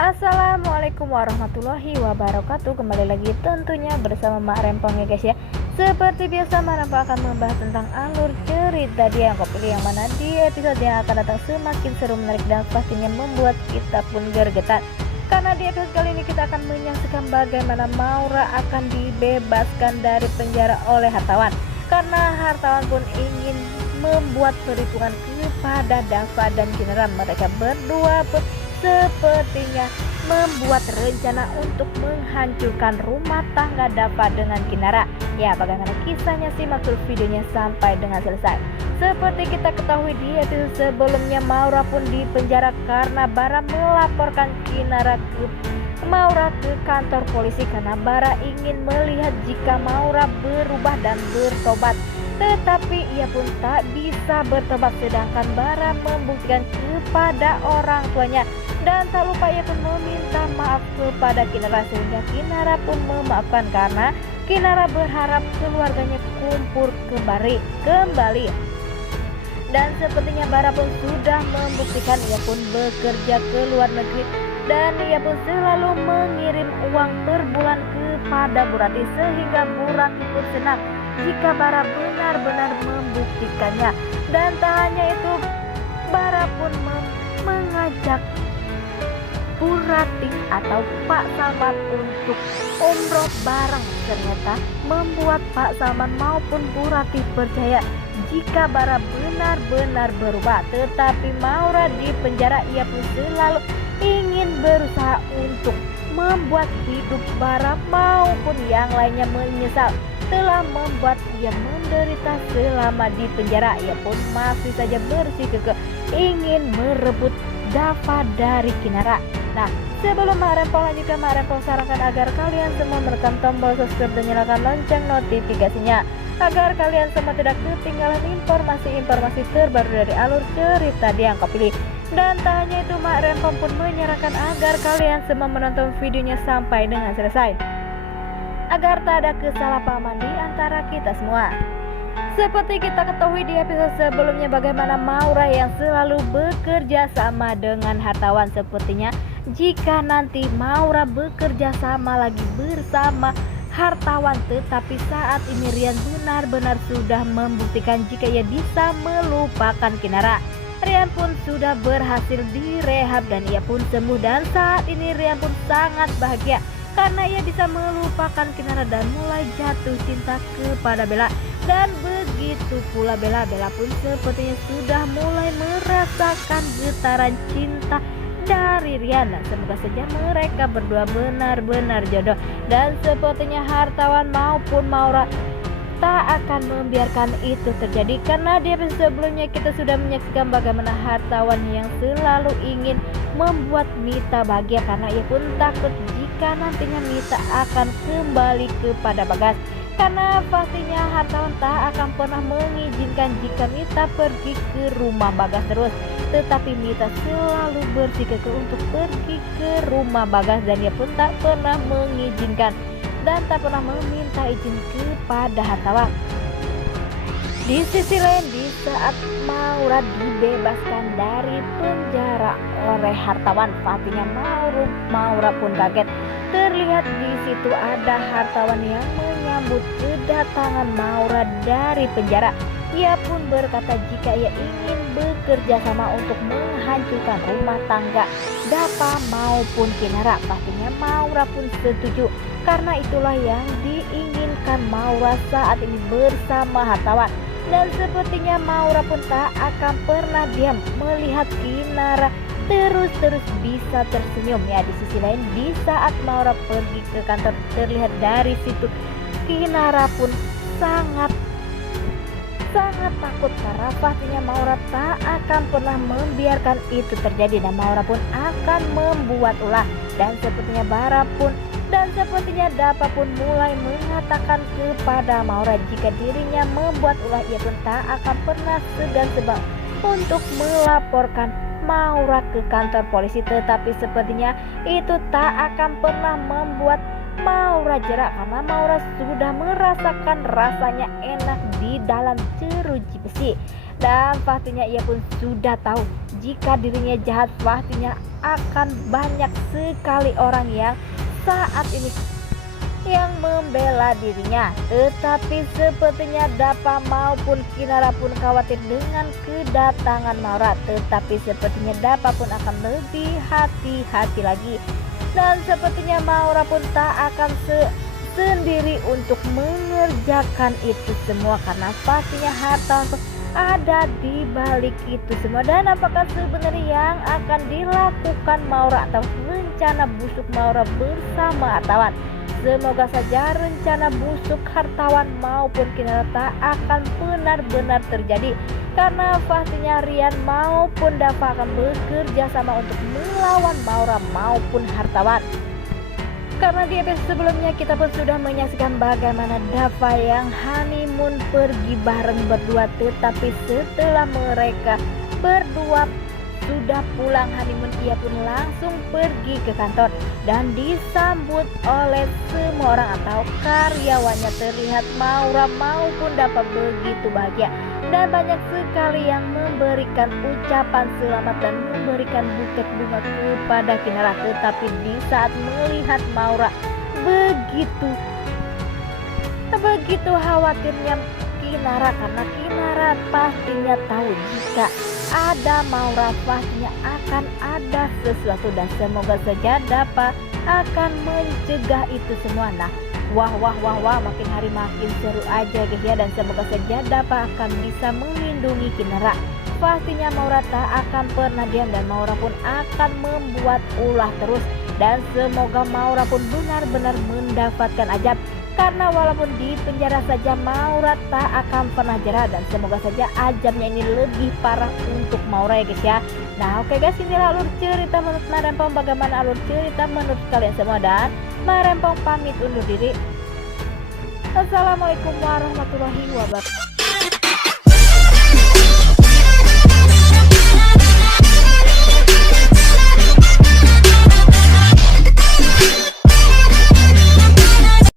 Assalamualaikum warahmatullahi wabarakatuh. Kembali lagi tentunya bersama Mak Rempong ya guys ya. Seperti biasa Mak Rempong akan membahas tentang alur cerita dia yang kau pilih, yang mana di episode yang akan datang semakin seru, menarik, dan pastinya membuat kita pun gergetan. Karena di episode kali ini kita akan menyaksikan bagaimana Maura akan dibebaskan dari penjara oleh hartawan. Karena hartawan pun ingin membuat perhitungan kepada Dava dan Kinara. Mereka berdua pun sepertinya membuat rencana untuk menghancurkan rumah tangga Dava dengan Kinara. Ya, bagaimana kisahnya, simak dulu videonya sampai dengan selesai. Seperti kita ketahui di episode sebelumnya, Maura pun dipenjara karena Bara melaporkan Maura ke kantor polisi karena Bara ingin melihat jika Maura berubah dan bertobat. Tetapi ia pun tak bisa bertobat, sedangkan Bara membuktikan kepada orang tuanya. Dan tak lupa ia pun meminta maaf kepada Kinara, sehingga Kinara pun memaafkan karena Kinara berharap keluarganya kumpul kembali. Dan sepertinya Bara pun sudah membuktikan ia pun bekerja ke luar negeri, dan ia pun selalu mengirim uang per bulan kepada Bu Ratih, sehingga Bu Ratih pun senang jika Bara benar-benar membuktikannya. Dan tak hanya itu, Bara pun mengajak Bu Ratih atau Pak Salman untuk umroh bareng. Ternyata membuat Pak Salman maupun Bu Ratih percaya jika Bara benar-benar berubah. Tetapi Maura di penjara, ia pun selalu ingin berusaha untuk membuat hidup Bara maupun yang lainnya menyesal telah membuat ia menderita selama di penjara. Ia pun masih saja bersikukuh ingin merebut Dava dari Kinara. Nah, sebelum Mak Rempong lanjutkan, Mak Rempong sarankan agar kalian semua menekan tombol subscribe dan nyalakan lonceng notifikasinya, agar kalian semua tidak ketinggalan informasi-informasi terbaru dari alur cerita yang kau pilih. Dan tak hanya itu, Mak Rempong pun menyarankan agar kalian semua menonton videonya sampai dengan selesai, agar tak ada kesalahpahaman di antara kita semua. Seperti kita ketahui di episode sebelumnya, bagaimana Maura yang selalu bekerja sama dengan hartawan. Sepertinya jika nanti Maura bekerja sama lagi bersama hartawan, tetapi saat ini Rian benar-benar sudah membuktikan jika ia bisa melupakan Kinara. Rian pun sudah berhasil direhab dan ia pun sembuh, dan saat ini Rian pun sangat bahagia karena ia bisa melupakan Kinara dan mulai jatuh cinta kepada Bella. Dan begitu pula Bella pun sepertinya sudah mulai merasakan getaran cinta dari Rian. Semoga saja mereka berdua benar-benar jodoh, dan sepertinya hartawan maupun Maura tak akan membiarkan itu terjadi. Karena di episode sebelumnya kita sudah menyaksikan bagaimana hartawan yang selalu ingin membuat Mita bahagia, karena ia pun takut jika nantinya Mita akan kembali kepada Bagas. Karena pastinya hartawan tak akan pernah mengizinkan jika Mita pergi ke rumah Bagas terus. Tetapi Mita selalu bersikukuh untuk pergi ke rumah Bagas, dan ia pun tak pernah mengizinkan dan tak pernah meminta izin kepada hartawan. Di sisi lain, di saat Maura dibebaskan dari penjara oleh hartawan, pastinya Maura pun kaget. Terlihat di situ ada hartawan yang menyambut kedatangan Maura dari penjara. Ia pun berkata jika ia ingin bekerja sama untuk menghancurkan rumah tangga Dava maupun Kinara. Pastinya Maura pun setuju, karena itulah yang diinginkan Maura saat ini bersama hartawan. Dan sepertinya Maura pun tak akan pernah diam melihat Kinara terus bisa tersenyum. Ya, di sisi lain, di saat Maura pergi ke kantor, terlihat dari situ Kinara pun sangat takut, karena pastinya Maura tak akan pernah membiarkan itu terjadi, dan Maura pun akan membuat ulah. Dan sepertinya Dava pun mulai mengatakan kepada Maura jika dirinya membuat ulah, ia pun tak akan pernah segan-segan untuk melaporkan Maura ke kantor polisi. Tetapi sepertinya itu tak akan pernah membuat Maura jerak, karena Maura sudah merasakan rasanya enak di dalam jeruji besi. Dan pastinya ia pun sudah tahu jika dirinya jahat, pastinya akan banyak sekali orang yang saat ini yang membela dirinya. Tetapi sepertinya Dapa maupun Kinara pun khawatir dengan kedatangan Maura. Tetapi sepertinya Dapa pun akan lebih hati-hati lagi. Dan sepertinya Maura pun tak akan sendiri untuk mengerjakan itu semua, karena pastinya harta untuk ada di balik itu semua. Dan apakah sebenarnya yang akan dilakukan Maura atau rencana busuk Maura bersama hartawan? Semoga saja rencana busuk hartawan maupun Kinara tak akan benar-benar terjadi, karena pastinya Rian maupun Dava akan bekerja sama untuk melawan Maura maupun hartawan. Karena di episode sebelumnya kita pun sudah menyaksikan bagaimana Dava yang honeymoon pergi bareng berdua, tetapi setelah mereka berdua sudah pulang honeymoon, ia pun langsung pergi ke kantor dan disambut oleh semua orang atau karyawannya. Terlihat Maura maupun Dava begitu bahagia dan banyak sekali yang memberikan ucapan selamat dan memberikan buket bunga kepada Kinara. Tetapi di saat melihat Maura begitu khawatirnya Kinara, karena Kinara pastinya tahu jika ada Maura pastinya akan ada sesuatu, dan semoga saja Dapa akan mencegah itu semua. Nah, wah, makin hari makin seru aja guys ya, dan semoga saja Dapa akan bisa melindungi Kinara. Pastinya Maura tak akan pernah diam dan Maura pun akan membuat ulah terus, dan semoga Maura pun benar-benar mendapatkan ajab. Karena walaupun di penjara saja Maura tak akan pernah jerah, dan semoga saja ajabnya ini lebih parah untuk Maura ya guys ya. Nah oke guys, inilah alur cerita menurut Marempong. Bagaimana alur cerita menurut kalian semua? Dan Marempong pamit undur diri. Assalamualaikum warahmatullahi wabarakatuh.